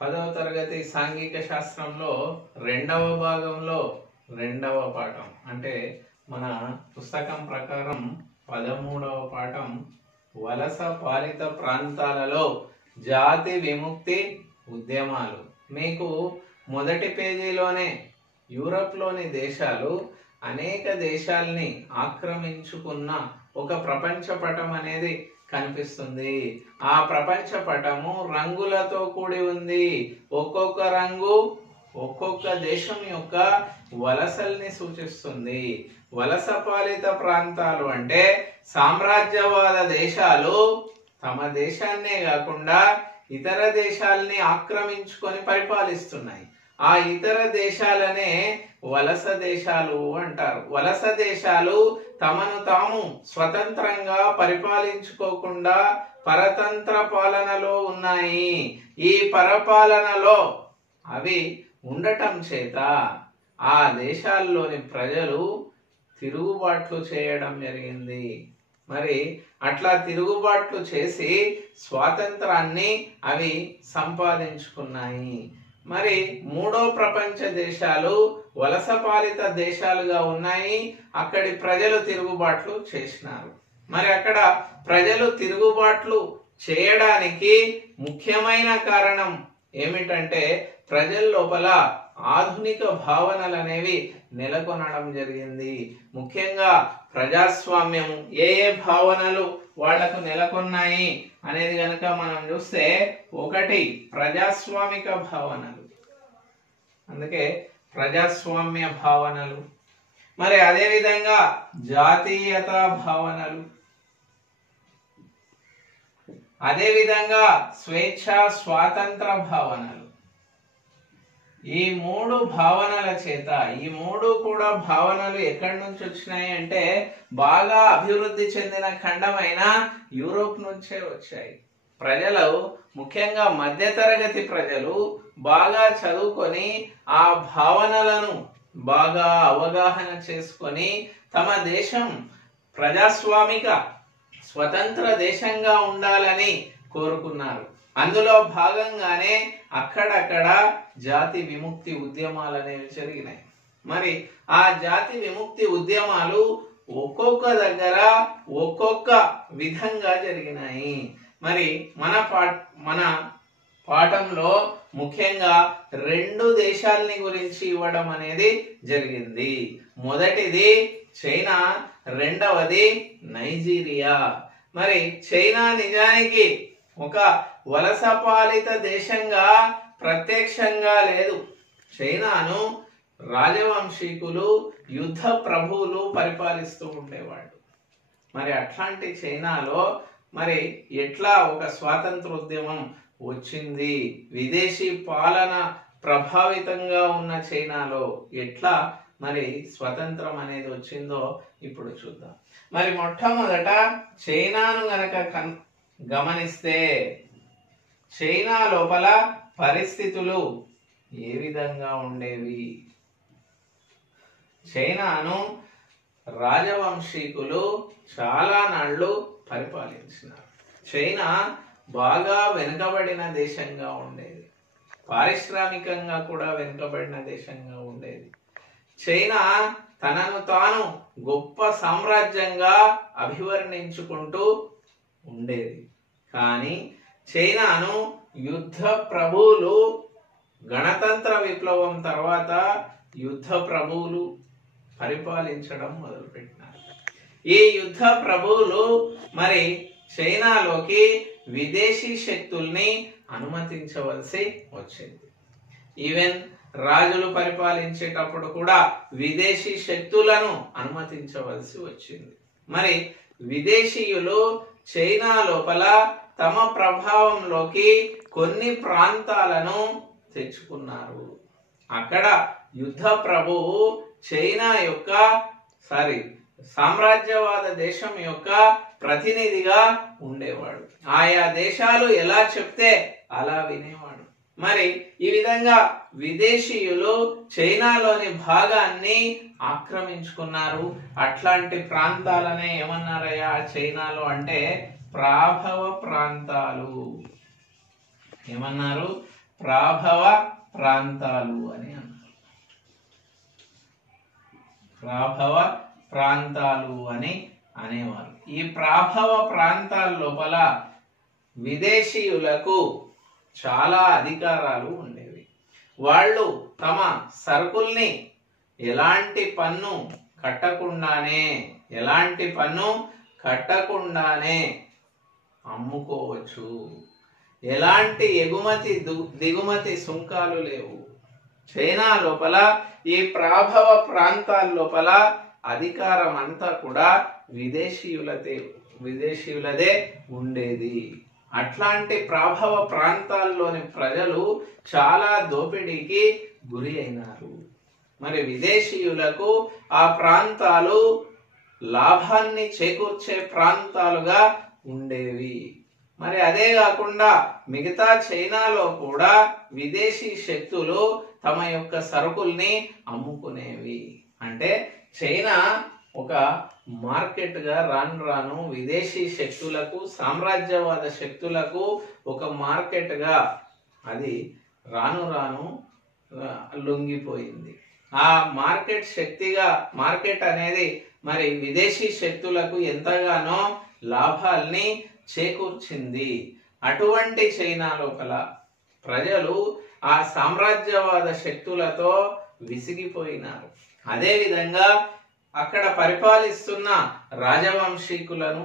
10వ తరగతి సాంఘిక శాస్త్రంలో రెండవ భాగంలో రెండవ పాఠం అంటే మన పుస్తకం ప్రకారం 13వ పాఠం వలస పాలిత ప్రాంతాలలో జాతి విముక్తి ఉద్యమాలు. మీకు మొదటి పేజీలోనే యూరప్లోని దేశాలు అనేక దేశాల్ని ఆక్రమించుకున్న ఒక ప్రపంచ పటం అనేది కనిపిస్తుంది. ఆ ప్రపంచ పటము రంగులతో కూడి ఉంది. ఒక్కొక్క రంగు ఒక్కొక్క దేశం యొక్క వలసల్ని సూచిస్తుంది. వలస పాలిత ప్రాంతాలు అంటే సామ్రాజ్యవాద దేశాలు తమ దేశాన్నే కాకుండా ఇతర దేశాలని ఆక్రమించుకొని పరిపాలిస్తున్నాయి. ఆ ఇతర దేశాలనే వలస దేశాలు అంటారు. వలస దేశాలు తమను తాము స్వతంత్రంగా పరిపాలించుకోకుండా పరతంత్ర పాలనలో ఉన్నాయి. ఈ పరపాలనలో అవి ఉండటం చేత ఆ దేశాల్లోని ప్రజలు తిరుగుబాట్లు చేయడం జరిగింది. మరి అట్లా తిరుగుబాట్లు చేసి స్వాతంత్రాన్ని అవి సంపాదించుకున్నాయి. మరి మూడో ప్రపంచ దేశాలు వలస పాలిత దేశాలుగా ఉన్నాయి. అక్కడి ప్రజలు తిరుగుబాట్లు చేసినారు. మరి అక్కడ ప్రజలు తిరుగుబాట్లు చేయడానికి ముఖ్యమైన కారణం ఏమిటంటే ప్రజల లోపల ఆధునిక భావనలు అనేవి నెలకొనడం జరిగింది. ముఖ్యంగా ప్రజాస్వామ్యం ఏ భావనలు వాళ్లకు నెలకొన్నాయి అనేది గనక మనం చూస్తే, ఒకటి ప్రజాస్వామిక భావనలు, అందుకే ప్రజాస్వామ్య భావనలు. మరి అదే విధంగా జాతీయతా భావనలు, అదే విధంగా స్వేచ్ఛ స్వాతంత్ర భావనలు. ఈ మూడు భావనల చేత, ఈ మూడు కూడా భావనలు ఎక్కడి నుంచి వచ్చినాయి అంటే బాగా అభివృద్ధి చెందిన ఖండమైన యూరోప్ నుంచే వచ్చాయి. ప్రజలు, ముఖ్యంగా మధ్యతరగతి ప్రజలు బాగా చదువుకొని ఆ భావనలను బాగా అవగాహన చేసుకొని తమ దేశం ప్రజాస్వామిక స్వతంత్ర దేశంగా ఉండాలని కోరుకున్నారు. అందులో భాగంగానే అక్కడక్కడ జాతి విముక్తి ఉద్యమాలు అనేవి జరిగినాయి. మరి ఆ జాతి విముక్తి ఉద్యమాలు ఒక్కొక్క దగ్గర ఒక్కొక్క విధంగా జరిగినాయి. మరి మన పాఠంలో ముఖ్యంగా రెండు దేశాలని గురించి ఇవ్వడం అనేది జరిగింది. మొదటిది చైనా, రెండవది నైజీరియా. మరి చైనా నిజానికి ఒక వలస పాలిత దేశంగా ప్రత్యక్షంగా లేదు. చైనాను రాజవంశీకులు, యుద్ధ ప్రభువులు పరిపాలిస్తూ ఉండేవాళ్ళు. మరి అట్లాంటి చైనాలో మరి ఎట్లా ఒక స్వాతంత్రోద్యమం వచ్చింది? విదేశీ పాలన ప్రభావితంగా ఉన్న చైనాలో ఎట్లా మరి స్వతంత్రం అనేది వచ్చిందో ఇప్పుడు చూద్దాం. మరి మొట్టమొదట చైనాను గనక గమనిస్తే చైనా లోపల పరిస్థితులు ఏ విధంగా ఉండేవి? చైనాను రాజవంశీకులు చాలా నాళ్ళు పరిపాలించినారు. చైనా బాగా వెనుకబడిన దేశంగా ఉండేది. పారిశ్రామికంగా కూడా వెనుకబడిన దేశంగా ఉండేది. చైనా తనను తాను గొప్ప సామ్రాజ్యంగా అభివర్ణించుకుంటూ ఉండేది. కానీ చైనాను యుద్ధ ప్రభువులు, గణతంత్ర విప్లవం తర్వాత యుద్ధ ప్రభువులు పరిపాలించడం మొదలుపెట్టినారు. ఈ యుద్ధ ప్రభువులు మరి చైనాలోకి విదేశీ శక్తుల్ని అనుమతించవలసి వచ్చింది. ఈవెన్ రాజులు పరిపాలించేటప్పుడు కూడా విదేశీ శక్తులను అనుమతించవలసి వచ్చింది. మరి విదేశీయులు చైనా లోపల తమ ప్రభావంలోకి కొన్ని ప్రాంతాలను తెచ్చుకున్నారు. అక్కడ యుద్ధ ప్రభువు చైనా యొక్క సామ్రాజ్యవాద దేశం యొక్క ప్రతినిధిగా ఉండేవాడు. ఆయా దేశాలు ఎలా చెప్తే అలా వినేవాడు. మరి ఈ విధంగా విదేశీయులు చైనాలోని భాగాన్ని ఆక్రమించుకున్నారు. అట్లాంటి ప్రాంతాలనే ఏమన్నారయ్యా చైనాలో అంటే ప్రాభవ ప్రాంతాలు. ఏమన్నారు? ప్రాభవ ప్రాంతాలు అని అన్నారు. ప్రాభవ ప్రాంతాలు అని అనేవారు. ఈ ప్రాభవ ప్రాంతాల లోపల విదేశీయులకు చాలా అధికారాలు ఉండేవి. వాళ్ళు తమ సరుకుల్ని ఎలాంటి పన్ను కట్టకుండానే అమ్ముకోవచ్చు. ఎలాంటి ఎగుమతి దిగుమతి సుంకాలు లేవు. చైనా లోపల ఈ ప్రాభవ ప్రాంతాల లోపల అధికారం అంతా కూడా విదేశీయులదే ఉండేది. అట్లాంటి ప్రాభవ ప్రాంతాల్లోని ప్రజలు చాలా దోపిడీకి గురి అయినారు. మరి విదేశీయులకు ఆ ప్రాంతాలు లాభాన్ని చేకూర్చే ప్రాంతాలుగా ఉండేవి. మరి అదే కాకుండా మిగతా చైనాలో కూడా విదేశీ శక్తులు తమ యొక్క సరుకుల్ని అమ్ముకునేవి. అంటే చైనా ఒక మార్కెట్ గా రాను విదేశీ శక్తులకు, సామ్రాజ్యవాద శక్తులకు ఒక మార్కెట్ గా అది రాను లొంగిపోయింది. ఆ మార్కెట్ అనేది మరి విదేశీ శక్తులకు ఎంతగానో లాభాల్ని చేకూర్చింది. అటువంటి చైనా లోపల ప్రజలు ఆ సామ్రాజ్యవాద శక్తులతో విసిగిపోయినారు. అదే విధంగా అక్కడ పరిపాలిస్తున్న రాజవంశీకులను,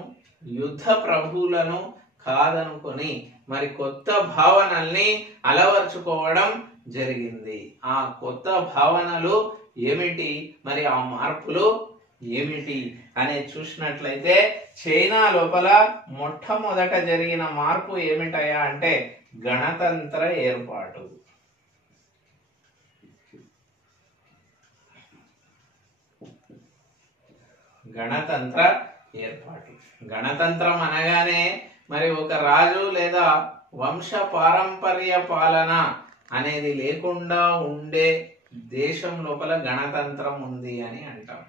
యుద్ధ ప్రభువులను కాదనుకొని మరి కొత్త భావనల్ని అలవర్చుకోవడం జరిగింది. ఆ కొత్త భావనలు ఏమిటి, మరి ఆ మార్పులు ఏమిటి అనేది చూసినట్లయితే చైనా లోపల మొట్టమొదట జరిగిన మార్పు ఏమిటయా అంటే గణతంత్ర ఏర్పాటు. గణతంత్రం అనగానే మరి ఒక రాజు లేదా వంశ పారంపర్య పాలన అనేది లేకుండా ఉండే దేశం లోపల గణతంత్రం ఉంది అని అంటాం.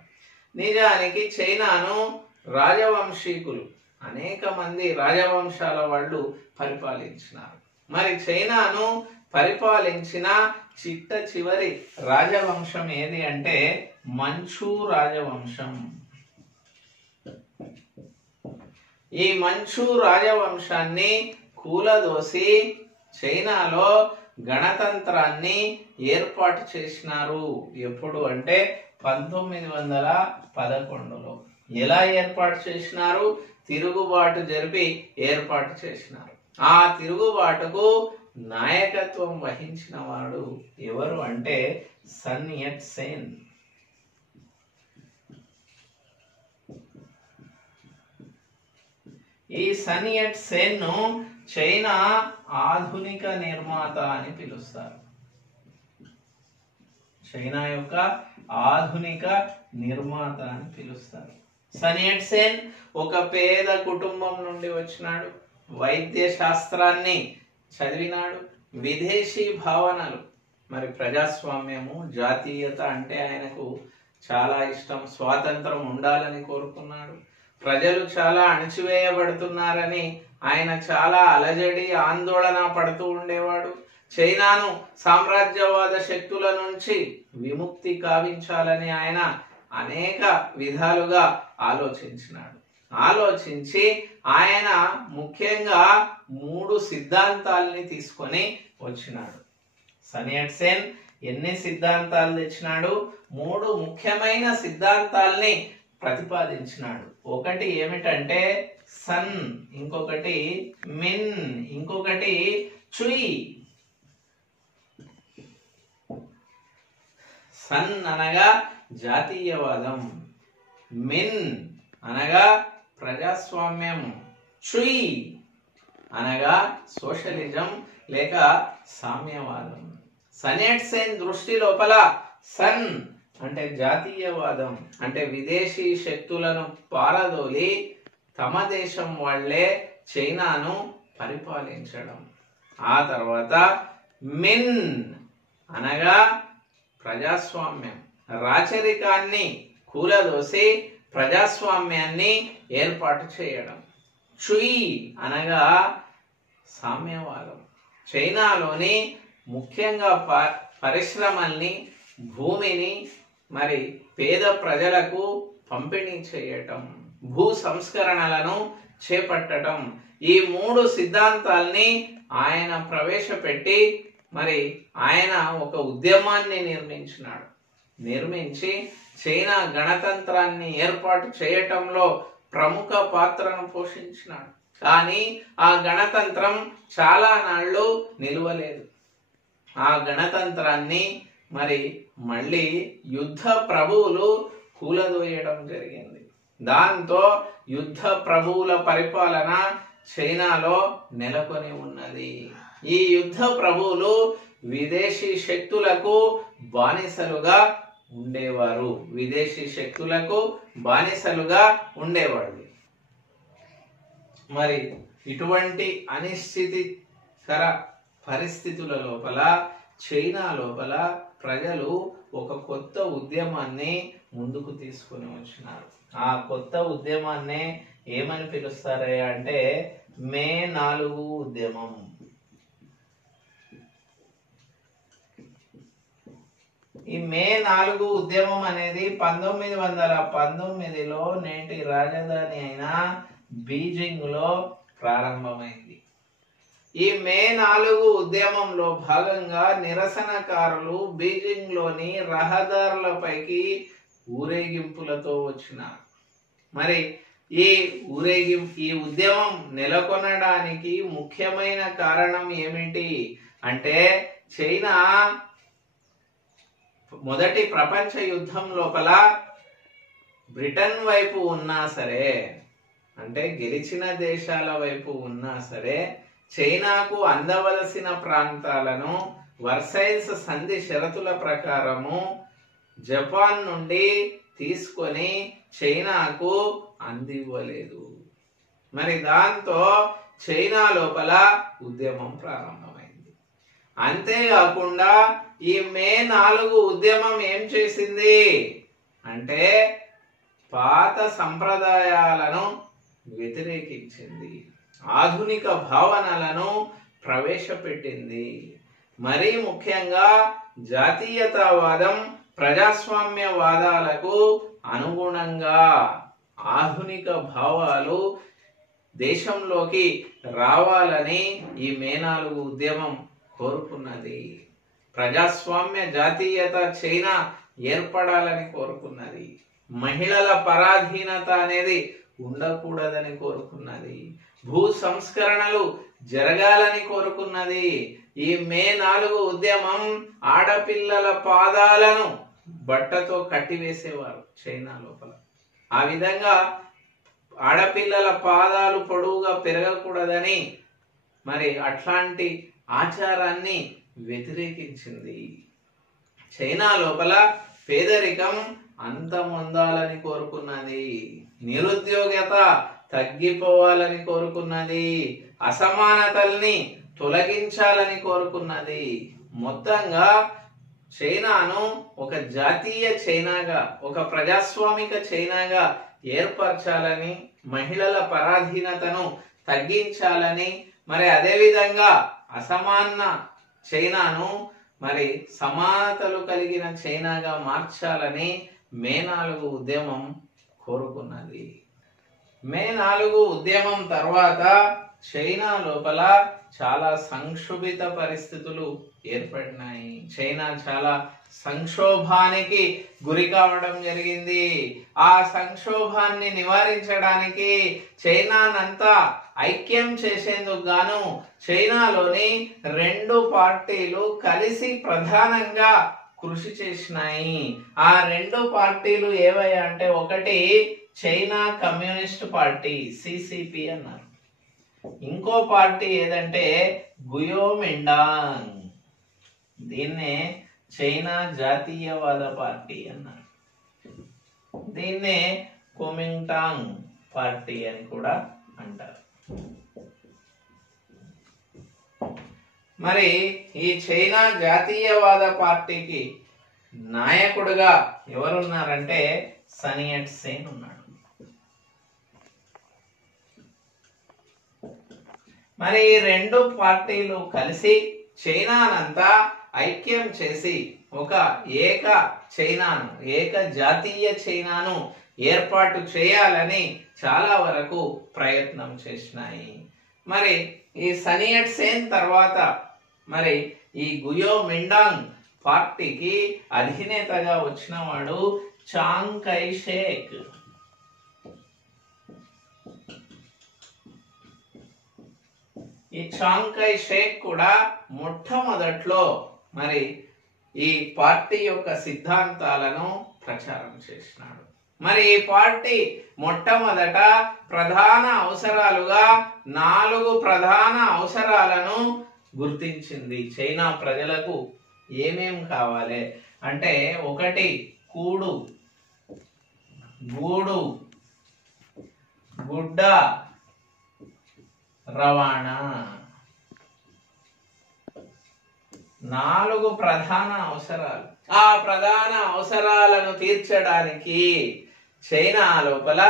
నిజానికి చైనాను రాజవంశీకులు, అనేక మంది రాజవంశాల వాళ్ళు పరిపాలించినారు. మరి చైనాను పరిపాలించిన చివరి రాజవంశం ఏది అంటే మంచూ రాజవంశం. ఈ మంచూ రాజవంశాన్ని కూలదోసి చైనాలో గణతంత్రాన్ని ఏర్పాటు చేసినారు. ఎప్పుడు అంటే 1911లో. ఎలా ఏర్పాటు చేసినారు? తిరుగుబాటు జరిపి ఏర్పాటు చేసినారు. ఆ తిరుగుబాటుకు నాయకత్వం వహించిన వాడు ఎవరు అంటే సన్ యట్ సెన్. ఈ సన్ యట్ సెన్ ను చైనా ఆధునిక నిర్మాత అని పిలుస్తారు. చైనా యొక్క ఆధునిక నిర్మాత అని పిలుస్తారు. సన్ యట్ సెన్ ఒక పేద కుటుంబం నుండి వచ్చినాడు. వైద్య శాస్త్రాన్ని చదివినాడు. విదేశీ భావనలు, మరి ప్రజాస్వామ్యము, జాతీయత అంటే ఆయనకు చాలా ఇష్టం. స్వాతంత్రం ఉండాలని కోరుకున్నాడు. ప్రజలు చాలా అణచివేయబడుతున్నారని ఆయన చాలా అలజడి, ఆందోళన పడుతూ ఉండేవాడు. చైనాను సామ్రాజ్యవాద శక్తుల నుంచి విముక్తి కావించాలని ఆయన అనేక విధాలుగా ఆలోచించి ఆయన ముఖ్యంగా 3 సిద్ధాంతాలని తీసుకొని వచ్చినాడు. సన్ యట్ సెన్ ఎన్ని సిద్ధాంతాలు తెచ్చినాడు? 3 ముఖ్యమైన సిద్ధాంతాల్ని ప్రతిపాదించినాడు. ఒకటి ఏమిటంటే సన్, ఇంకొకటి మిన్, ఇంకొకటి చుయి. సన్ అనగా జాతీయవాదం, మిన్ అనగా ప్రజాస్వామ్యం, చుయి అనగా సోషలిజం లేక సామ్యవాదం. సన్ యట్ సెన్ దృష్టి లోపల సన్ అంటే జాతీయవాదం, అంటే విదేశీ శక్తులను పారదోలి తమ దేశం వాళ్లే చైనాను పరిపాలించడం. ఆ తర్వాత మిన్ అనగా ప్రజాస్వామ్యం, రాచరికాన్ని కూలదోసి ప్రజాస్వామ్యాన్ని ఏర్పాటు చేయడం. చుయి అనగా సామ్యవాదం. చైనాలోని ముఖ్యంగా పరిశ్రమల్ని, భూమిని మరి పేద ప్రజలకు పంపిణీ చేయటం, భూ సంస్కరణలను చేపట్టడం, ఈ 3 సిద్ధాంతాల్ని ఆయన ప్రవేశపెట్టి మరి ఆయన ఒక ఉద్యమాన్ని నిర్మించి చైనా గణతంత్రాన్ని ఏర్పాటు చేయటంలో ప్రముఖ పాత్రను పోషించినాడు. కానీ ఆ గణతంత్రం చాలా నాళ్ళు నిలవలేదు. ఆ గణతంత్రాన్ని మరి మళ్ళీ యుద్ధ ప్రభువులు కూలదోయడం జరిగింది. దాంతో యుద్ధ ప్రభువుల పరిపాలన చైనాలో నెలకొని ఉన్నది. ఈ యుద్ధ ప్రభువులు విదేశీ శక్తులకు బానిసలుగా ఉండేవాళ్ళు. మరి ఇటువంటి అనిశ్చితికర పరిస్థితుల లోపల చైనా లోపల ప్రజలు ఒక కొత్త ఉద్యమాన్ని ముందుకు తీసుకొని వచ్చినారు. ఆ కొత్త ఉద్యమాన్ని ఏమని పిలుస్తారే అంటే మే 4 ఉద్యమం. ఈ మే 4 ఉద్యమం అనేది 1919లో నేటి రాజధాని అయిన బీజింగ్ లో ప్రారంభమైంది. ఈ మే 4 ఉద్యమంలో భాగంగా నిరసనకారులు బీజింగ్ లోని రహదారులపైకి ఊరేగింపులతో వచ్చినారు. మరి ఈ ఉద్యమం నెలకొనడానికి ముఖ్యమైన కారణం ఏమిటి అంటే చైనా మొదటి ప్రపంచ యుద్ధం లోపల బ్రిటన్ వైపు ఉన్నా సరే, అంటే గెలిచిన దేశాల వైపు ఉన్నా సరే, చైనాకు అందవలసిన ప్రాంతాలను వర్సైల్స్ సంధి షరతుల ప్రకారము జపాన్ నుండి తీసుకొని చైనాకు అందివ్వలేదు. మరి దాంతో చైనా లోపల ఉద్యమం ప్రారంభమైంది. అంతేకాకుండా ఈ మే 4 ఉద్యమం ఏం చేసింది అంటే పాత సంప్రదాయాలను వ్యతిరేకించింది, ఆధునిక భావనలను ప్రవేశపెట్టింది. మరీ ముఖ్యంగా జాతీయతావాదం, ప్రజాస్వామ్యవాదాలకు అనుగుణంగా ఆధునిక భావాలు దేశంలోకి రావాలని ఈ మే 4 ఉద్యమం కోరుకున్నది. ప్రజాస్వామ్య జాతీయత చైనా ఏర్పడాలని కోరుకున్నది. మహిళల పరాధీనత అనేది ఉండకూడదని కోరుకున్నది. భూ సంస్కరణలు జరగాలని కోరుకున్నది. ఈ మే 4 ఉద్యమం ఆడపిల్లల పాదాలను బట్టతో కట్టివేసేవారు చైనా లోపల. ఆ విధంగా ఆడపిల్లల పాదాలు పొడవుగా పెరగకూడదని మరి అట్లాంటి ఆచారాన్ని వ్యతిరేకించింది. చైనా లోపల పేదరికం అంతమొందాలని కోరుకున్నది. నిరుద్యోగత తగ్గిపోవాలని కోరుకున్నది. అసమానతల్ని తొలగించాలని కోరుకున్నది. మొత్తంగా చైనాను ఒక జాతీయ చైనాగా, ఒక ప్రజాస్వామిక చైనాగా ఏర్పరచాలని, మహిళల పరాధీనతను తగ్గించాలని, మరి అదే విధంగా అసమాన చైనాను మరి సమానతలు కలిగిన చైనాగా మార్చాలని మే 4 ఉద్యమం కోరుకున్నది. మే 4 ఉద్యమం తర్వాత చైనా లోపల చాలా సంక్షోభిత పరిస్థితులు ఏర్పడినాయి. చైనా చాలా సంక్షోభానికి గురి కావడం జరిగింది. ఆ సంక్షోభాన్ని నివారించడానికి చైనానంతా ఐక్యం చేసేందుకు గాను చైనాలోని 2 పార్టీలు కలిసి ప్రధానంగా కృషి చేసినాయి. ఆ 2 పార్టీలు ఏవయ్యా అంటే ఒకటి చైనా కమ్యూనిస్ట్ పార్టీ సిసిపి అన్నారు. ఇంకో పార్టీ ఏదంటే గుయోమిండాంగ్, దీన్నే చైనా జాతీయవాద పార్టీ అన్నారు. దీన్నే కుమింటాంగ్ పార్టీ అని కూడా అంటారు. మరి ఈ చైనా జాతీయవాద పార్టీకి నాయకుడుగా ఎవరున్నారంటే సన్ యట్ సెన్ ఉన్నాడు. మరి ఈ 2 పార్టీలు కలిసి చైనానంతా ఐక్యం చేసి ఒక ఏక చైనాను, ఏక జాతీయ చైనాను ఏర్పాటు చేయాలని చాలా వరకు ప్రయత్నం చేసినాయి. మరి ఈ సన్ యట్ సేన్ తర్వాత మరి ఈ గుయో మిండాంగ్ పార్టీకి అధినేతగా వచ్చిన వాడు చాంగ్ కై షేక్. ఈ చాంగ్ కై షేక్ కూడా మొట్టమొదట్లో మరి ఈ పార్టీ యొక్క సిద్ధాంతాలను ప్రచారం చేసినాడు. మరి ఈ పార్టీ మొట్టమొదట ప్రధాన అవసరాలుగా 4 ప్రధాన అవసరాలను గుర్తించింది. చైనా ప్రజలకు ఏమేం కావాలి అంటే, 1 కూడు, గూడు, గుడ్డ, రవాణా. 4 ప్రధాన అవసరాలు. ఆ ప్రధాన అవసరాలను తీర్చడానికి చైనా లోపల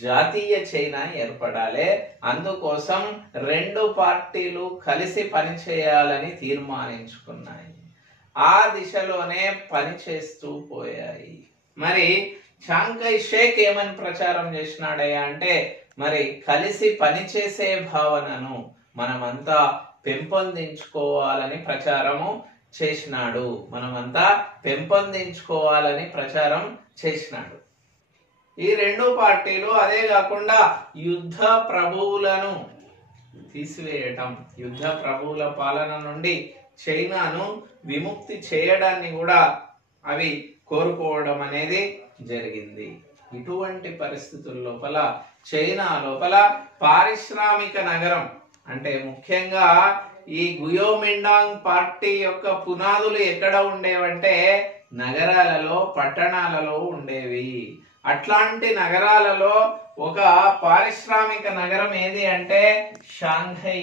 జాతీయ చైనా ఏర్పడాలి. అందుకోసం 2 పార్టీలు కలిసి పనిచేయాలని తీర్మానించుకున్నాయి. ఆ దిశలోనే పనిచేస్తూ పోయాయి. మరి చాంగ్ కై షేక్ ఏమని ప్రచారం చేసినాడయ్యా అంటే, మరి కలిసి పనిచేసే భావనను మనమంతా పెంపొందించుకోవాలని ప్రచారము చేసినాడు. మనమంతా పెంపొందించుకోవాలని ప్రచారం చేసినాడు. ఈ 2 పార్టీలు అదే కాకుండా యుద్ధ ప్రభువులను తీసివేయటం, యుద్ధ ప్రభువుల పాలన నుండి చైనాను విముక్తి చేయడాన్ని కూడా అవి కోరుకోవడం అనేది జరిగింది. ఇటువంటి పరిస్థితుల లోపల చైనా లోపల పారిశ్రామిక నగరం అంటే ముఖ్యంగా ఈ గుయో మిండాంగ్ పార్టీ యొక్క పునాదులు ఎక్కడ ఉండేవంటే నగరాలలో, పట్టణాలలో ఉండేవి. అట్లాంటి నగరాలలో ఒక పారిశ్రామిక నగరం ఏది అంటే షాంఘై.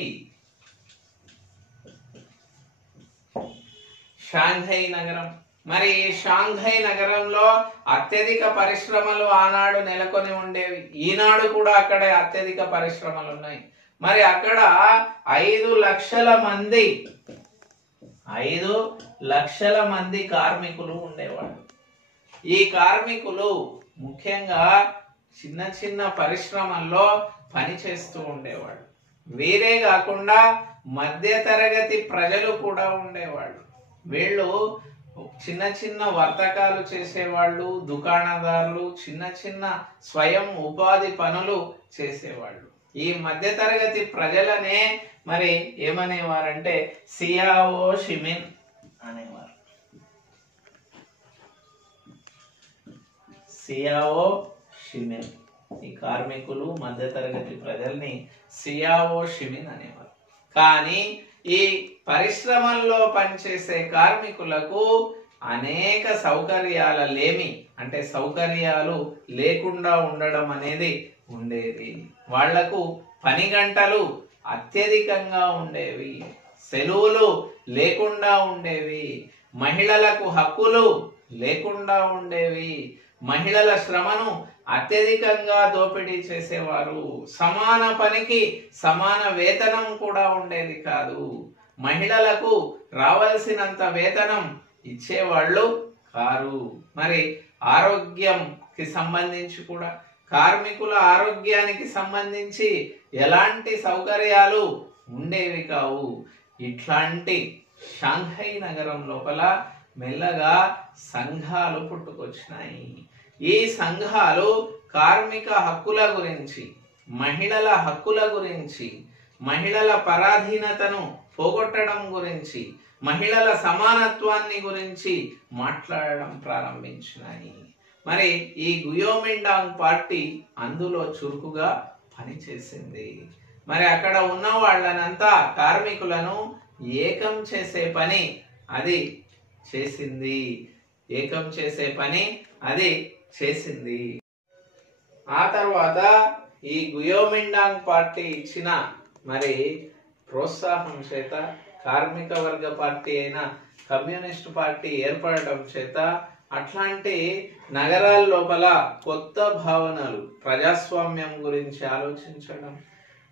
షాంఘై నగరం. మరి షాంఘై నగరంలో అత్యధిక పరిశ్రమలు ఆనాడు నెలకొని ఉండేవి. ఈనాడు కూడా అక్కడ అత్యధిక పరిశ్రమలు ఉన్నాయి. మరి అక్కడ 5 లక్షల మంది కార్మికులు ఉండేవాళ్ళు. ఈ కార్మికులు ముఖ్యంగా చిన్న చిన్న పరిశ్రమల్లో పనిచేస్తూ ఉండేవాళ్ళు. వీరే కాకుండా మధ్యతరగతి ప్రజలు కూడా ఉండేవాళ్ళు. వీళ్ళు చిన్న చిన్న వర్తకాలు చేసేవాళ్ళు, దుకాణదారులు, చిన్న చిన్న స్వయం ఉపాధి పనులు చేసేవాళ్ళు. ఈ మధ్యతరగతి ప్రజలనే మరి ఏమనేవారంటే సియావో షిమిన్ అనేవారు. సియావో షిమిన్. ఈ కార్మికులు మధ్యతరగతి ప్రజల్ని సియావో షిమిన్ అనేవారు. కానీ ఈ పరిశ్రమల్లో పనిచేసే కార్మికులకు అనేక సౌకర్యాల లేమి అంటే సౌకర్యాలు లేకుండా ఉండడం అనేది ఉండేది. వాళ్లకు పని గంటలు అత్యధికంగా ఉండేవి, సెలవులు లేకుండా ఉండేవి, మహిళలకు హక్కులు లేకుండా ఉండేవి, మహిళల శ్రమను అత్యధికంగా దోపిడీ చేసేవారు, సమాన పనికి సమాన వేతనం కూడా ఉండేది కాదు, మహిళలకు రావాల్సినంత వేతనం ఇచ్చేవాళ్ళు కారు. మరి ఆరోగ్యంకి సంబంధించి కూడా కార్మికుల ఆరోగ్యానికి సంబంధించి ఎలాంటి సౌకర్యాలు ఉండేవి కావు. ఇట్లాంటి షాంఘై నగరం లోపల మెల్లగా సంఘాలు పుట్టుకొచ్చినాయి. ఈ సంఘాలు కార్మిక హక్కుల గురించి, మహిళల హక్కుల గురించి, మహిళల పరాధీనతను పోగొట్టడం గురించి, మహిళల సమానత్వాన్ని గురించి మాట్లాడడం ప్రారంభించినాయి. మరి ఈ గుయో మిండాంగ్ పార్టీ అందులో చురుకుగా పనిచేసింది. మరి అక్కడ ఉన్న వాళ్ళనంతా కార్మికులను ఏకం చేసే పని అది చేసింది. ఏకం చేసే పని అది చేసింది. ఆ తర్వాత ఈ గుయో మిండాంగ్ పార్టీ ఇచ్చిన మరి ప్రోత్సాహం చేత కార్మిక వర్గ పార్టీ అయిన కమ్యూనిస్ట్ పార్టీ ఏర్పడటం చేత అట్లాంటి నగరాల లోపల కొత్త భావనలు, ప్రజాస్వామ్యం గురించి ఆలోచించడం,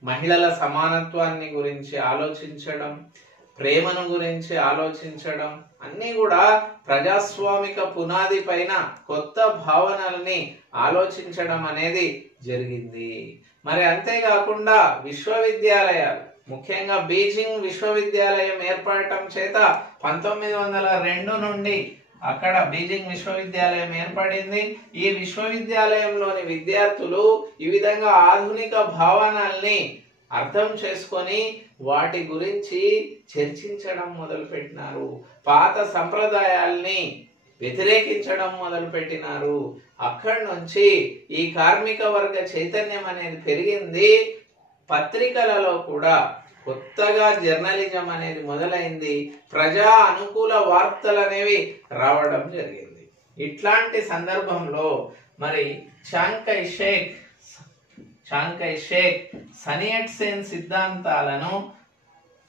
మహిళల సమానత్వాన్ని గురించి ఆలోచించడం, ప్రేమను గురించి ఆలోచించడం అన్ని కూడా ప్రజాస్వామిక పునాది పైన కొత్త భావనల్ని ఆలోచించడం అనేది జరిగింది. మరి అంతేకాకుండా విశ్వవిద్యాలయాలు, ముఖ్యంగా బీజింగ్ విశ్వవిద్యాలయం ఏర్పడటం చేత 1902 నుండి అక్కడ బీజింగ్ విశ్వవిద్యాలయం ఏర్పడింది. ఈ విశ్వవిద్యాలయంలోని విద్యార్థులు ఈ విధంగా ఆధునిక భావనల్ని అర్థం చేసుకొని వాటి గురించి చర్చించడం మొదలుపెట్టినారు. పాత సంప్రదాయాల్ని వ్యతిరేకించడం మొదలుపెట్టినారు. అక్కడి నుంచి ఈ కార్మిక వర్గ చైతన్యం అనేది పెరిగింది. పత్రికలలో కూడా కొత్తగా జర్నలిజం అనేది మొదలైంది. ప్రజా అనుకూల వార్తలు అనేవి రావడం జరిగింది. ఇట్లాంటి సందర్భంలో మరి చాంగ్ కై షేక్ సనియట్ సేన్ సిద్ధాంతాలను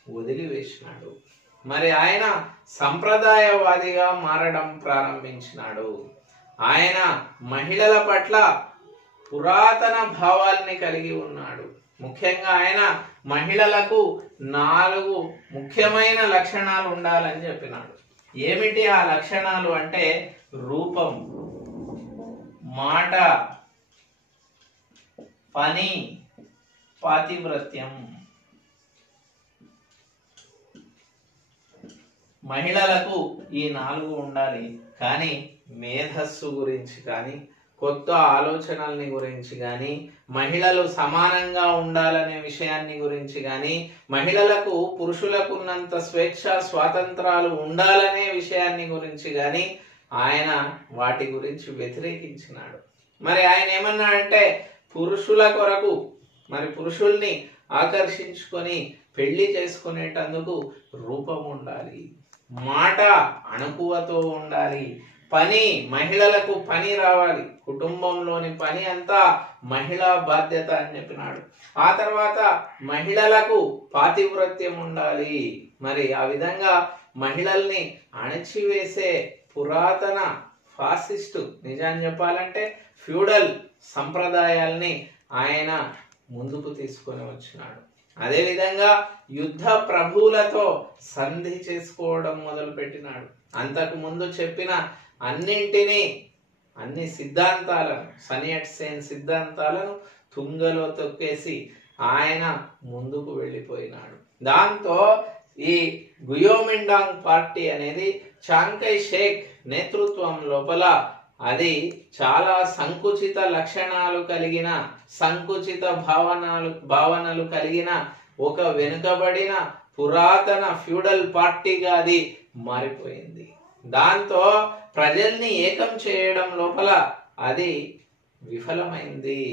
వదిలివేసినాడు. మరి ఆయన సంప్రదాయవాదిగా మారడం ప్రారంభించినాడు. ఆయన మహిళల పట్ల పురాతన భావాల్ని కలిగి ఉన్నాడు. ముఖ్యంగా ఆయన మహిళలకు 4 ముఖ్యమైన లక్షణాలు ఉండాలని చెప్పినాడు. ఏమిటి ఆ లక్షణాలు అంటే రూపం, మాట, పని, పాతివ్రత్యం. మహిళలకు ఈ 4 ఉండాలి. కానీ మేధస్సు గురించి కానీ, కొత్త ఆలోచనల్ని గురించి కానీ, మహిళలు సమానంగా ఉండాలనే విషయాన్ని గురించి కానీ, మహిళలకు పురుషులకు ఉన్నంత స్వేచ్ఛ స్వాతంత్రాలు ఉండాలనే విషయాన్ని గురించి కానీ ఆయన వాటి గురించి వ్యతిరేకించినాడు. మరి ఆయన ఏమన్నాడంటే పురుషుల కొరకు మరి పురుషుల్ని ఆకర్షించుకొని పెళ్లి చేసుకునేటందుకు రూపం ఉండాలి, మాట అణకువతో ఉండాలి, పని మహిళలకు పని రావాలి, కుటుంబంలోని పని అంతా మహిళా బాధ్యత అని చెప్పినాడు. ఆ తర్వాత మహిళలకు పాతివ్రత్యం ఉండాలి. మరి ఆ విధంగా మహిళల్ని అణచివేసే పురాతన ఫాసిస్టు, నిజాన్ని చెప్పాలంటే ఫ్యూడల్ సంప్రదాయాల్ని ఆయన ముందుకు తీసుకొని వచ్చినాడు. అదే విధంగా యుద్ధ ప్రభువులతో సంధి చేసుకోవడం మొదలు పెట్టినాడు. అంతకు ముందు చెప్పిన అన్ని సిద్ధాంతాలను, సనియట్ సేన్ సిద్ధాంతాలను తుంగలో తొక్కేసి ఆయన ముందుకు వెళ్ళిపోయినాడు. దాంతో ఈ గుయోమిండాంగ్ పార్టీ అనేది చాంగ్ కై షేక్ నేతృత్వం లోపల అది చాలా సంకుచిత లక్షణాలు కలిగిన, సంకుచిత భావనలు కలిగిన ఒక వెనుకబడిన పురాతన ఫ్యూడల్ పార్టీగా అది మారిపోయింది. దాంతో ప్రజల్ని ఏకం చేయడం లోపల అది విఫలమైంది.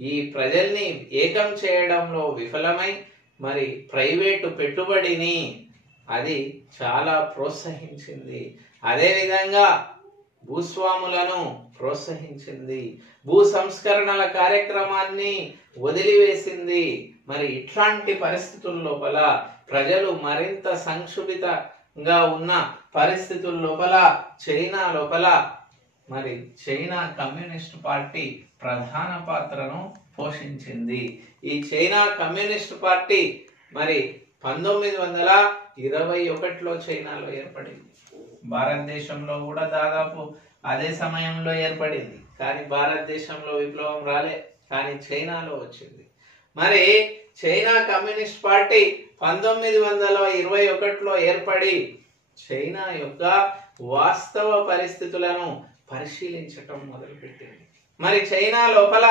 ఈ ప్రజల్ని ఏకం చేయడంలో విఫలమై మరి ప్రైవేటు పెట్టుబడిని అది చాలా ప్రోత్సహించింది. అదేవిధంగా భూస్వాములను ప్రోత్సహించింది, భూ సంస్కరణల కార్యక్రమాన్ని వదిలివేసింది. మరి ఇట్లాంటి పరిస్థితుల లోపల ప్రజలు మరింత సంక్షుభితంగా ఉన్న పరిస్థితుల లోపల చైనా లోపల మరి చైనా కమ్యూనిస్ట్ పార్టీ ప్రధాన పాత్రను పోషించింది. ఈ చైనా కమ్యూనిస్ట్ పార్టీ మరి 1921లో చైనాలో ఏర్పడింది. భారతదేశంలో కూడా దాదాపు అదే సమయంలో ఏర్పడింది. కానీ భారతదేశంలో విప్లవం రాలే, కానీ చైనాలో వచ్చింది. మరి చైనా కమ్యూనిస్ట్ పార్టీ 1921లో ఏర్పడి చైనా యొక్క వాస్తవ పరిస్థితులను పరిశీలించటం మొదలుపెట్టింది. మరి చైనా లోపల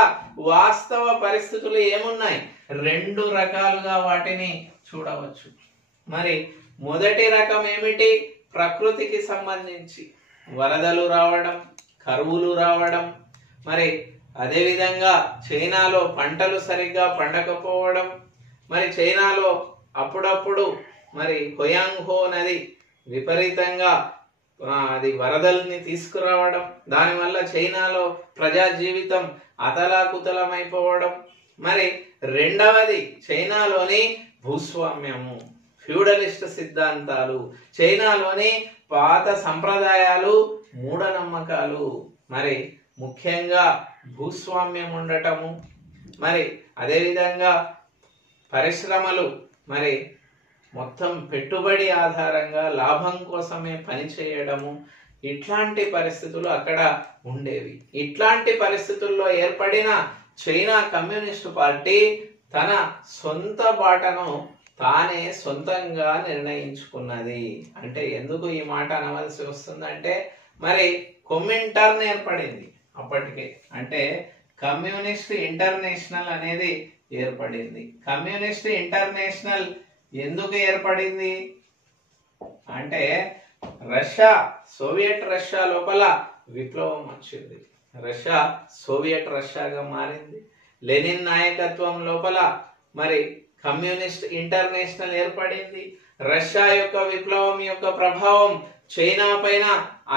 వాస్తవ పరిస్థితులు ఏమున్నాయి? 2 రకాలుగా వాటిని చూడవచ్చు. మరి మొదటి రకం ఏమిటి? ప్రకృతికి సంబంధించి వరదలు రావడం, కరువులు రావడం, మరి అదేవిధంగా చైనాలో పంటలు సరిగ్గా పండకపోవడం, మరి చైనాలో అప్పుడప్పుడు మరి హోయాంగ్ హో నది విపరీతంగా అది వరదల్ని తీసుకురావడం, దానివల్ల చైనాలో ప్రజా జీవితం అతలాకుతలమైపోవడం. మరి రెండవది చైనాలోని భూస్వామ్యము, ఫ్యూడలిస్ట్ సిద్ధాంతాలు, చైనాలోని పాత సంప్రదాయాలు, మూఢనమ్మకాలు, మరి ముఖ్యంగా భూస్వామ్యం ఉండటము, మరి అదేవిధంగా పరిశ్రమలు, మరి మొత్తం పెట్టుబడి ఆధారంగా లాభం కోసమే పని చేయడము, ఇట్లాంటి పరిస్థితులు అక్కడ ఉండేవి. ఇట్లాంటి పరిస్థితుల్లో ఏర్పడిన చైనా కమ్యూనిస్టు పార్టీ తన సొంత బాటను తానే సొంతంగా నిర్ణయించుకున్నది. అంటే ఎందుకు ఈ మాట అనవలసి వస్తుందంటే, మరి కొమింటర్న్ ఏర్పడింది అప్పటికే. అంటే కమ్యూనిస్ట్ ఇంటర్నేషనల్ అనేది ఏర్పడింది. కమ్యూనిస్ట్ ఇంటర్నేషనల్ ఎందుకు ఏర్పడింది అంటే, రష్యా, సోవియట్ రష్యా లోపల విప్లవం వచ్చింది. రష్యా సోవియట్ రష్యాగా మారింది. లెనిన్ నాయకత్వం లోపల మరి కమ్యూనిస్ట్ ఇంటర్నేషనల్ ఏర్పడింది. రష్యా యొక్క విప్లవం యొక్క ప్రభావం చైనా పైన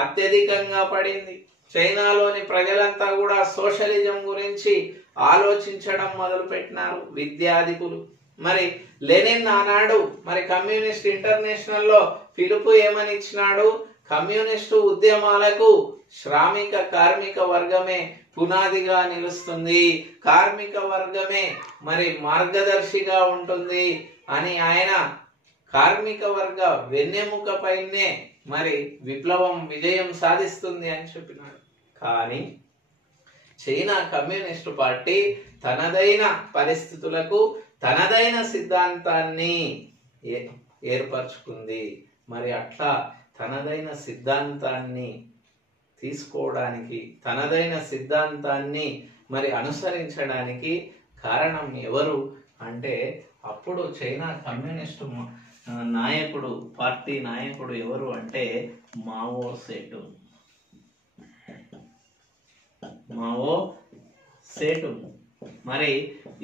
అత్యధికంగా పడింది. చైనాలోని ప్రజలంతా కూడా సోషలిజం గురించి ఆలోచించడం మొదలు పెట్టినారు, విద్యాధికులు. మరి లెనిన్ ఆనాడు మరి కమ్యూనిస్ట్ ఇంటర్నేషనల్ లో పిలుపు ఏమని ఇచ్చినాడు, కమ్యూనిస్టు ఉద్యమాలకు శ్రామిక కార్మిక వర్గమే పునాదిగా నిలుస్తుంది, కార్మిక వర్గమే మరి మార్గదర్శిగా ఉంటుంది అని ఆయన కార్మిక వర్గ వెన్నెముక పైనే మరి విప్లవం విజయం సాధిస్తుంది అని చెప్పినాడు. కానీ చైనా కమ్యూనిస్టు పార్టీ తనదైన పరిస్థితులకు తనదైన సిద్ధాంతాన్ని ఏర్పరచుకుంది. మరి అట్లా తనదైన సిద్ధాంతాన్ని తీసుకోవడానికి, తనదైన సిద్ధాంతాన్ని మరి అనుసరించడానికి కారణం ఎవరు అంటే, అప్పుడు చైనా కమ్యూనిస్టు నాయకుడు, పార్టీ నాయకుడు ఎవరు అంటే మావో సేటుంగ్. మావో సేటుంగ్. మరి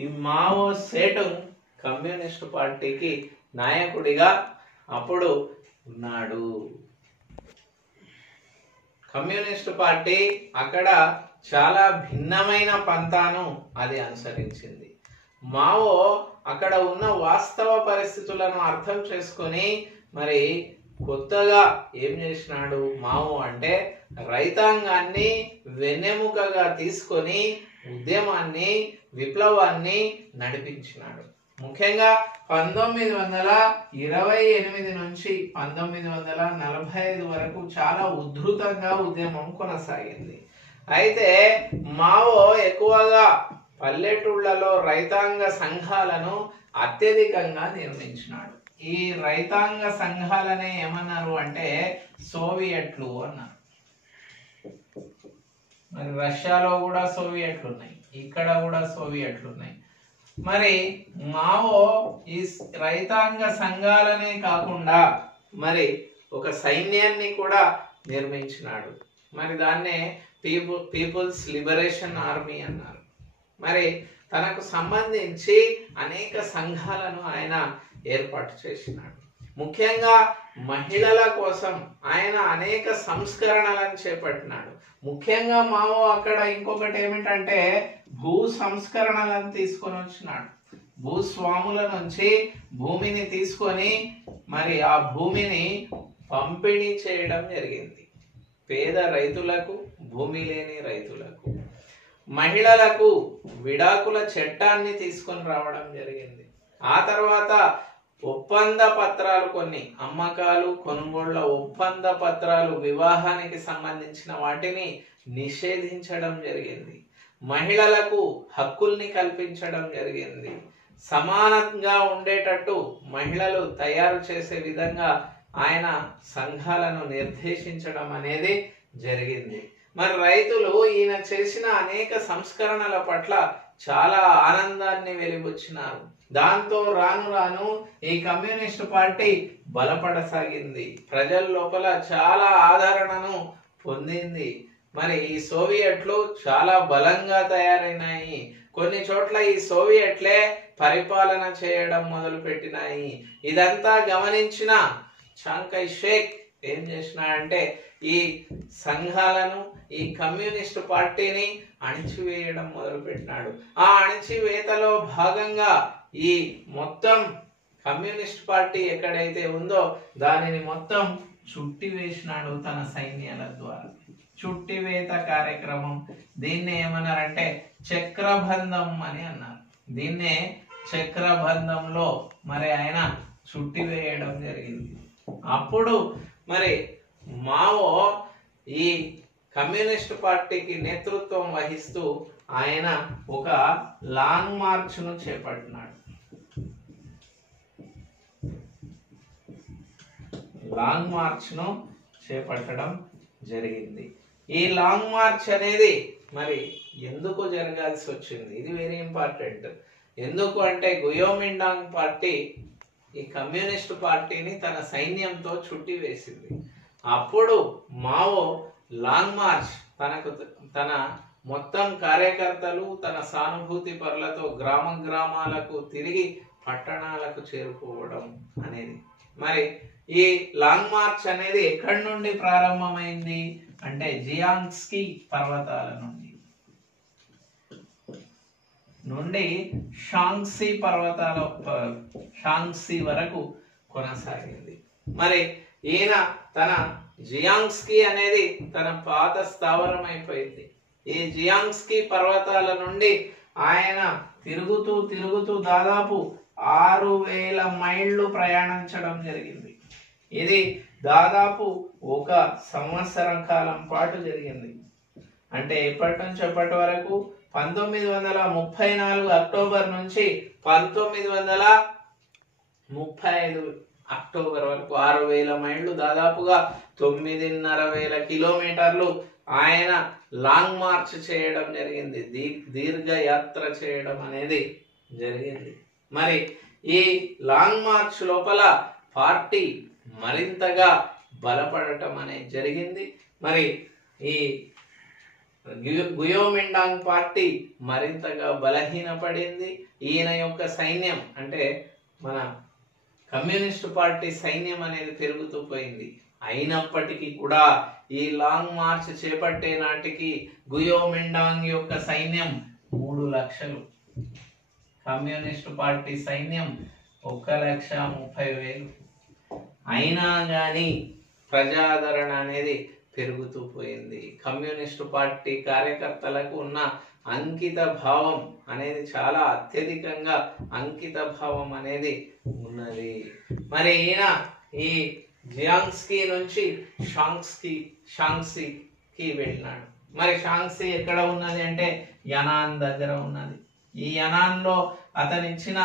ఈ మావో సేటుంగ్ కమ్యూనిస్టు పార్టీకి నాయకుడిగా అప్పుడు ఉన్నాడు. కమ్యూనిస్టు పార్టీ అక్కడ చాలా భిన్నమైన పంతాను అది అనుసరించింది. మావో అక్కడ ఉన్న వాస్తవ పరిస్థితులను అర్థం చేసుకొని మరి కొత్తగా ఏం చేసినాడు మావో అంటే, రైతాంగాన్ని వెన్నెముకగా తీసుకొని ఉద్యమాన్ని, విప్లవాన్ని నడిపించినాడు. ముఖ్యంగా 1928 నుంచి 1945 వరకు చాలా ఉధృతంగా ఉద్యమం కొనసాగింది. అయితే మావో ఎక్కువగా పల్లెటూళ్లలో రైతాంగ సంఘాలను అత్యధికంగా నిర్మించినాడు. ఈ రైతాంగ సంఘాలనే ఏమన్నారు అంటే సోవియట్లు అన్నారు. మరి రష్యాలో కూడా సోవియట్లు ఉన్నాయి, ఇక్కడ కూడా సోవియట్లు ఉన్నాయి. మరి మావో ఈ రైతాంగ సంఘాలనే కాకుండా మరి ఒక సైన్యాన్ని కూడా నిర్మించినాడు. మరి దాన్నే పీపుల్స్ లిబరేషన్ ఆర్మీ అన్నారు. మరి తనకు సంబంధించి అనేక సంఘాలను ఆయన ఏర్పాటు చేసినాడు. ముఖ్యంగా మహిళల కోసం ఆయన అనేక సంస్కరణలను చేపట్టినాడు. ముఖ్యంగా మావో అక్కడ ఇంకొకటి ఏమిటంటే భూ సంస్కరణలను తీసుకొని వచ్చినాడు. భూస్వాముల నుంచి భూమిని తీసుకొని మరి ఆ భూమిని పంపిణీ చేయడం జరిగింది. పేద రైతులకు, భూమి లేని రైతులకు, మహిళలకు విడాకుల చట్టాన్ని తీసుకొని రావడం జరిగింది. ఆ తర్వాత ఒప్పంద పత్రాలు, కొన్ని అమ్మకాలు, కొనుగోళ్ల ఒప్పంద పత్రాలు, వివాహానికి సంబంధించిన వాటిని నిషేధించడం జరిగింది. మహిళలకు హక్కుల్ని కల్పించడం జరిగింది. సమానంగా ఉండేటట్టు మహిళలు తయారు చేసే విధంగా ఆయన సంఘాలను నిర్దేశించడం అనేది జరిగింది. మరి రైతులు ఈయన చేసిన అనేక సంస్కరణల పట్ల చాలా ఆనందాన్ని వెలిబుచ్చినారు. దాంతో రాను రాను ఈ కమ్యూనిస్ట్ పార్టీ బలపడసాగింది, ప్రజల లోపల చాలా ఆదరణను పొందింది. మరి ఈ సోవియట్లు చాలా బలంగా తయారైనాయి. కొన్ని చోట్ల ఈ సోవియట్లే పరిపాలన చేయడం మొదలు పెట్టినాయి. ఇదంతా గమనించిన చాంగ్ కై షేక్ ఏం చేసినాడంటే ఈ సంఘాలను, ఈ కమ్యూనిస్ట్ పార్టీని అణిచివేయడం మొదలు పెట్టినాడు. ఆ అణిచివేతలో భాగంగా ఈ మొత్తం కమ్యూనిస్ట్ పార్టీ ఎక్కడైతే ఉందో దానిని మొత్తం చుట్టివేసినాడు తన సైన్యాల ద్వారా. చుట్టివేత కార్యక్రమం, దీన్నే ఏమన్నారంటే చక్రబంధం అని అన్నారు. దీన్నే చక్రబంధంలో మరి ఆయన చుట్టివేయడం జరిగింది. అప్పుడు మరి మావో ఈ కమ్యూనిస్ట్ పార్టీకి నేతృత్వం వహిస్తూ ఆయన ఒక లాంగ్ మార్చ్ ను చేపట్టినాడు. లాంగ్ మార్చ్ ను చేపట్టడం జరిగింది. ఈ లాంగ్ మార్చ్ అనేది మరి ఎందుకు జరగాల్సి వచ్చింది? ఇది వెరీ ఇంపార్టెంట్. ఎందుకు అంటే గుయోమిండాంగ్ పార్టీ ఈ కమ్యూనిస్ట్ పార్టీని తన సైన్యంతో చుట్టివేసింది. అప్పుడు మావో లాంగ్ మార్చ్ తన మొత్తం కార్యకర్తలు తన సానుభూతి పరులతో గ్రామాలకు తిరిగి పట్టణాలకు చేరుకోవడం అనేది. మరి ఈ లాంగ్ మార్చ్ అనేది ఎక్కడి నుండి ప్రారంభమైంది అంటే జియాంగ్స్కీ పర్వతాల నుండి షాంగ్సీ పర్వతాల షాంగ్సీ వరకు కొనసాగింది. మరి ఈయన తన జియాంగ్స్కీ అనేది తన పాత స్థావరం అయిపోయింది. ఈ జియాంగ్స్కీ పర్వతాల నుండి ఆయన తిరుగుతూ దాదాపు 6000 మైళ్ళు ప్రయాణించడం జరిగింది. ఇది దాదాపు 1 సంవత్సరం కాలం పాటు జరిగింది. అంటే ఎప్పటి నుంచి ఎప్పటి వరకు 1934 అక్టోబర్ నుంచి 1935 అక్టోబర్ వరకు 6000 మైళ్ళు, దాదాపుగా 9,500 కిలోమీటర్లు ఆయన లాంగ్ మార్చ్ చేయడం జరిగింది. దీర్ఘ యాత్ర చేయడం అనేది జరిగింది. మరి ఈ లాంగ్ మార్చ్ లోపల పార్టీ మరింతగా బలపడటం అనేది జరిగింది. మరి ఈ గుయోమిండాంగ్ పార్టీ మరింతగా బలహీనపడింది. ఈయన యొక్క సైన్యం అంటే మన కమ్యూనిస్ట్ పార్టీ సైన్యం అనేది పెరుగుతూ పోయింది. అయినప్పటికీ కూడా ఈ లాంగ్ మార్చ్ చేపట్టే నాటికి గుయోమిండాంగ్ యొక్క సైన్యం 3 లక్షలు, కమ్యూనిస్ట్ పార్టీ సైన్యం 1,30,000. అయినా గాని ప్రజాదరణ అనేది పెరుగుతూ పోయింది. కమ్యూనిస్ట్ పార్టీ కార్యకర్తలకు ఉన్న అంకిత భావం అనేది చాలా అత్యధికంగా అంకిత భావం అనేది ఉన్నది. మరి ఈయన ఈ జియాంగ్స్కీ నుంచి షాంగ్సీకి వెళ్ళినాడు. మరి షాంగ్సీ ఎక్కడ ఉన్నది అంటే యనాన్ దగ్గర ఉన్నది. ఈ యనాన్ లో అతను ఇచ్చిన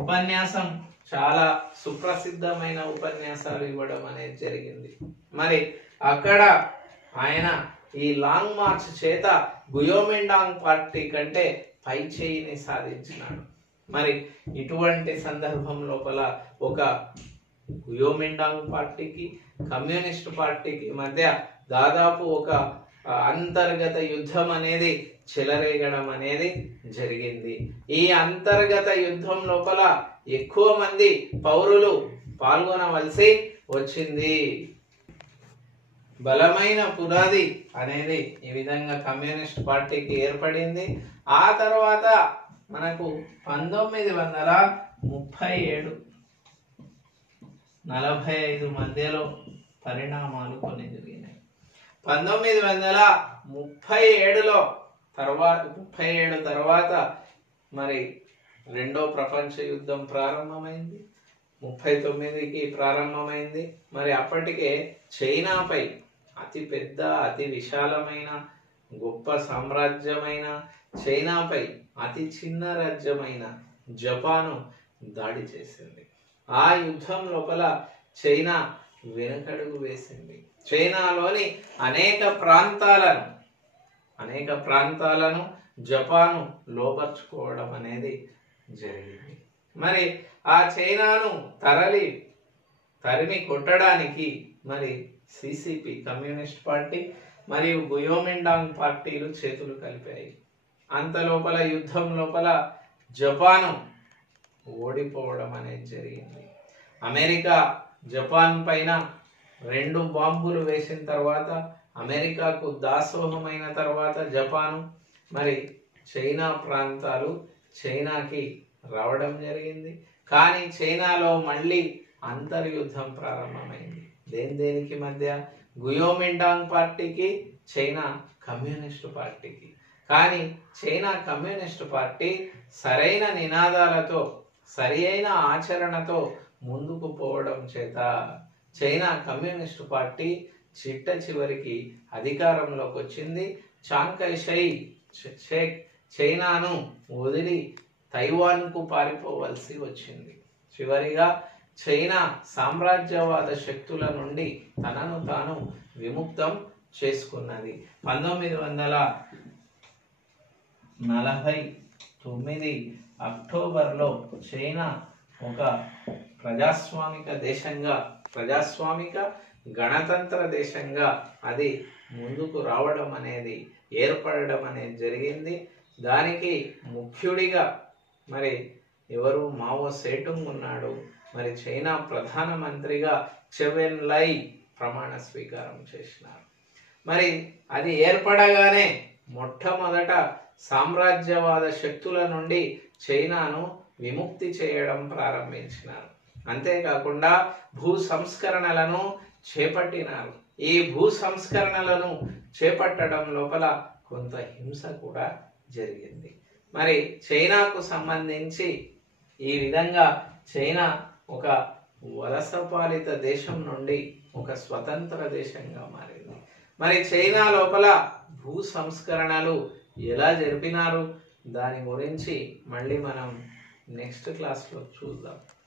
ఉపన్యాసం చాలా సుప్రసిద్ధమైన ఉపన్యాసాలు ఇవ్వడం అనేది జరిగింది. మరి అక్కడ ఆయన ఈ లాంగ్ మార్చ్ చేత గుయోమిండాంగ్ పార్టీ కంటే పై చేయిని సాధించినాడు. మరి ఇటువంటి సందర్భం లోపల ఒక గుయోమిండాంగ్ పార్టీకి కమ్యూనిస్ట్ పార్టీకి మధ్య దాదాపు ఒక అంతర్గత యుద్ధం అనేది చెలరేగడం అనేది జరిగింది. ఈ అంతర్గత యుద్ధం లోపల ఎక్కువ మంది పౌరులు పాల్గొనవలసి వచ్చింది. బలమైన పునాది అనేది ఈ విధంగా కమ్యూనిస్ట్ పార్టీకి ఏర్పడింది. ఆ తర్వాత మనకు 1937-45 మధ్యలో పరిణామాలు కొన్ని జరిగినాయి. 1937 తర్వాత మరి రెండో ప్రపంచ యుద్ధం ప్రారంభమైంది. 39కి ప్రారంభమైంది. మరి అప్పటికే చైనాపై అతి పెద్ద అతి విశాలమైన గొప్ప సామ్రాజ్యమైన చైనాపై అతి చిన్న రాజ్యమైన జపాను దాడి చేసింది. ఆ యుద్ధం లోపల చైనా వెనుకడుగు వేసింది. చైనాలోని అనేక ప్రాంతాలను జపాను లోపర్చుకోవడం అనేది జరిగింది. మరి ఆ చైనాను తరిమి కొట్టడానికి మరి సిసిపి కమ్యూనిస్ట్ పార్టీ మరియు గుయోమిండాంగ్ పార్టీలు చేతులు కలిపాయి. అంత లోపల యుద్ధం లోపల జపాను ఓడిపోవడం అనేది జరిగింది. అమెరికా జపాన్ పైన 2 బాంబులు వేసిన తర్వాత, అమెరికాకు దాసోహమైన తర్వాత జపాను మరి చైనా ప్రాంతాలు చైనాకి రావడం జరిగింది. కానీ చైనాలో మళ్ళీ అంతర్యుద్ధం ప్రారంభమైంది. దేనికి మధ్య? గుయోమిండాంగ్ పార్టీకి, చైనా కమ్యూనిస్ట్ పార్టీకి. కానీ చైనా కమ్యూనిస్ట్ పార్టీ సరైన నినాదాలతో సరైన ఆచరణతో ముందుకు పోవడం చేత చైనా కమ్యూనిస్టు పార్టీ చిట్ట చివరికి అధికారంలోకి వచ్చింది. చాంగ్ కై షేక్ చైనాను వదిలి తైవాన్కు పారిపోవలసి వచ్చింది. చివరిగా చైనా సామ్రాజ్యవాద శక్తుల నుండి తనను తాను విముక్తం చేసుకున్నది. 1949 అక్టోబర్లో చైనా ఒక ప్రజాస్వామిక గణతంత్ర దేశంగా అది ముందుకు రావడం అనేది ఏర్పడడం అనేది జరిగింది. దానికి ముఖ్యుడిగా మరి ఎవరు? మావో సేటుంగ్ ఉన్నాడు. మరి చైనా ప్రధానమంత్రిగా చెవెన్ లై ప్రమాణ స్వీకారం చేసినారు. మరి అది ఏర్పడగానే మొట్టమొదట సామ్రాజ్యవాద శక్తుల నుండి చైనాను విముక్తి చేయడం ప్రారంభించినారు. అంతేకాకుండా భూ సంస్కరణలను చేపట్టినారు. ఈ భూ సంస్కరణలను చేపట్టడం లోపల కొంత హింస కూడా జరిగింది. మరి చైనాకు సంబంధించి ఈ విధంగా చైనా ఒక వలసపాలిత దేశం నుండి ఒక స్వతంత్ర దేశంగా మారింది. మరి చైనా లోపల భూ సంస్కరణలు ఎలా జరిపినారు దాని గురించి మళ్ళీ మనం నెక్స్ట్ క్లాస్లో చూద్దాం.